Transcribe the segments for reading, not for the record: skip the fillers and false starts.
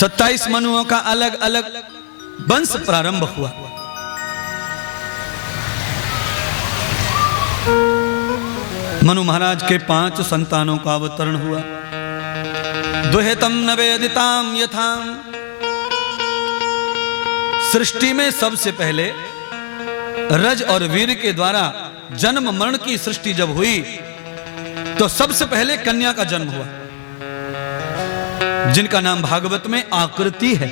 27 मनुओं का अलग अलग वंश प्रारंभ हुआ। मनु महाराज के 5 संतानों का अवतरण हुआ। दुहेतम नवेदिताम यथाम। सृष्टि में सबसे पहले रज और वीर के द्वारा जन्म मरण की सृष्टि जब हुई तो सबसे पहले कन्या का जन्म हुआ, जिनका नाम भागवत में आकृति है।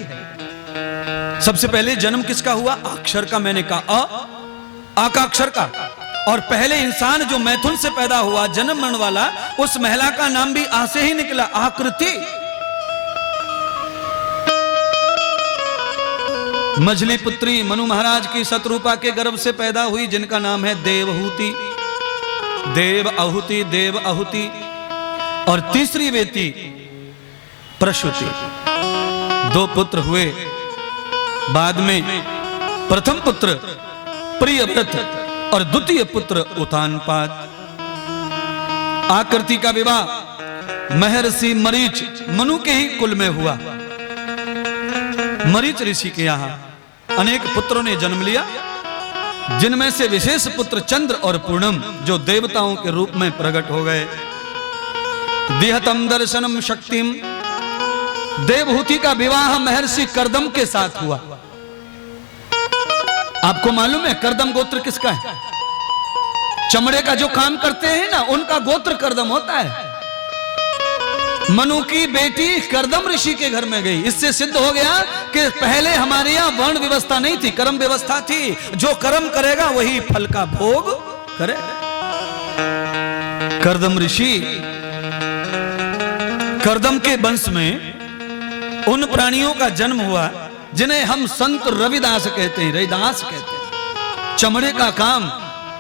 सबसे पहले जन्म किसका हुआ? अक्षर का। मैंने कहा आ का अक्षर का। और पहले इंसान जो मैथुन से पैदा हुआ जन्म मरण वाला, उस महिला का नाम भी आ से ही निकला, आकृति। मझली पुत्री मनु महाराज की शत्रुपा के गर्भ से पैदा हुई, जिनका नाम है देवहूति, देव आहुति, देव आहुति। और तीसरी बेटी प्रसूति। 2 पुत्र हुए। बाद में प्रथम पुत्र प्रियव्रत और द्वितीय पुत्र उत्तानपाद। आकृति का विवाह महर्षि मरीच मनु के ही कुल में हुआ। मरीच ऋषि के यहां अनेक पुत्रों ने जन्म लिया, जिनमें से विशेष पुत्र चंद्र और पूर्णम जो देवताओं के रूप में प्रकट हो गए। दिहतम दर्शनम शक्तिम। देवहूति का विवाह महर्षि कर्दम के साथ हुआ। आपको मालूम है कर्दम गोत्र किसका है? चमड़े का जो काम करते हैं ना, उनका गोत्र कर्दम होता है। मनु की बेटी कर्दम ऋषि के घर में गई। इससे सिद्ध हो गया कि पहले हमारे यहां वर्ण व्यवस्था नहीं थी, कर्म व्यवस्था थी। जो कर्म करेगा वही फल का भोग करे। कर्दम ऋषि, कर्दम के वंश में उन प्राणियों का जन्म हुआ जिन्हें हम संत रविदास कहते हैं, रविदास कहते हैं। चमड़े का काम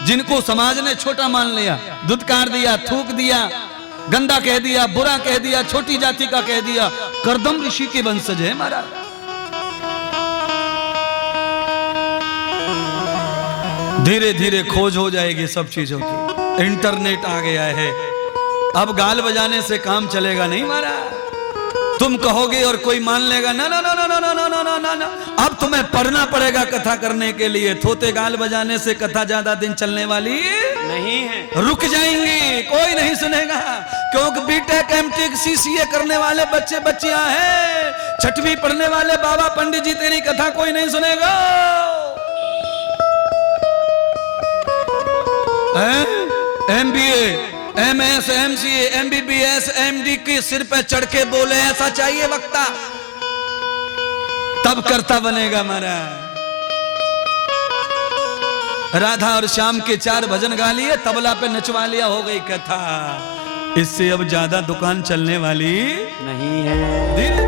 जिनको समाज ने छोटा मान लिया, दुत्कार दिया, थूक दिया, गंदा कह दिया, बुरा कह दिया, छोटी जाति का कह दिया, कर्दम ऋषि के वंशज है महाराज। धीरे धीरे खोज हो जाएगी सब चीजों की। इंटरनेट आ गया है, अब गाल बजाने से काम चलेगा नहीं महाराज। तुम कहोगे और कोई मान लेगा, ना ना ना ना ना ना ना ना ना ना। अब तुम्हें पढ़ना पड़ेगा कथा करने के लिए। थोते गाल बजाने से कथा ज्यादा दिन चलने वाली नहीं है, रुक जाएंगी, कोई नहीं सुनेगा। क्योंकि बीटेक एमटेक सीसीए करने वाले बच्चे बच्चियां हैं, 6वीं पढ़ने वाले बाबा पंडित जी तेरी कथा कोई नहीं सुनेगा। MBA MS MCA MBBS MD के सिर पे चढ़ के बोले ऐसा चाहिए वक्ता, तब कर्ता बनेगा महाराज। राधा और श्याम के 4 भजन गा लिए, तबला पे नचवा लिया, हो गई कथा। इससे अब ज्यादा दुकान चलने वाली नहीं है। धीरे